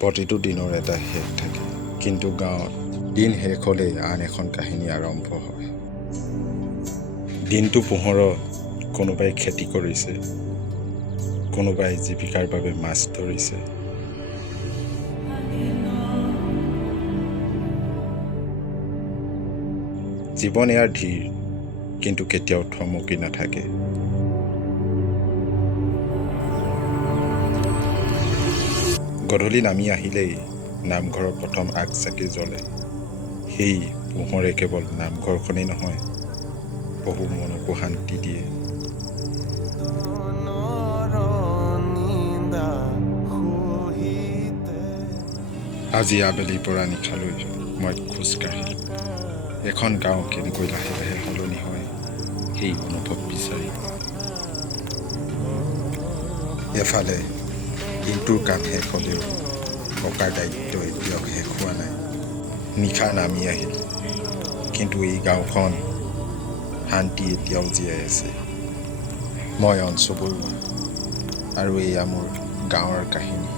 প্ৰতিটো দিনৰ এটা শেষ থাকে, কিন্তু গাঁৱত দিন শেষ হ'লেই আন এখন কাহিনী আৰম্ভ হয়। দিনটো পোহৰত কোনোবাই খেতি কৰিছে, কোনোবাই জীৱিকাৰ বাবে মাছ ধৰিছে। জীৱন ইয়াৰ ধীৰ, কিন্তু কেতিয়াও থমকি নাথাকে। গধূলি নামি আহিলেই নামঘৰৰ প্ৰথম আগচাকি জ্বলে। সেই পোহৰে কেৱল নামঘৰখনেই নহয়, বহু মনকো শান্তি দিয়ে। আজি আবেলিৰ পৰা নিশালৈ মই খোজ কাঢ়িলোঁ। এখন গাঁও কেনেকৈ লাহে লাহে সলনি হয় সেই অনুভৱ বিচাৰি। এফালে দিনটোৰ কাম শেষ হ'লেও ককাৰ দায়িত্ব এতিয়াও শেষ হোৱা নাই। নিশা নামি আহিল, কিন্তু এই গাঁওখন শান্তি এতিয়াও জীয়াই আছে। মই অংশু বৰুৱা, আৰু এয়া মোৰ গাঁৱৰ কাহিনী।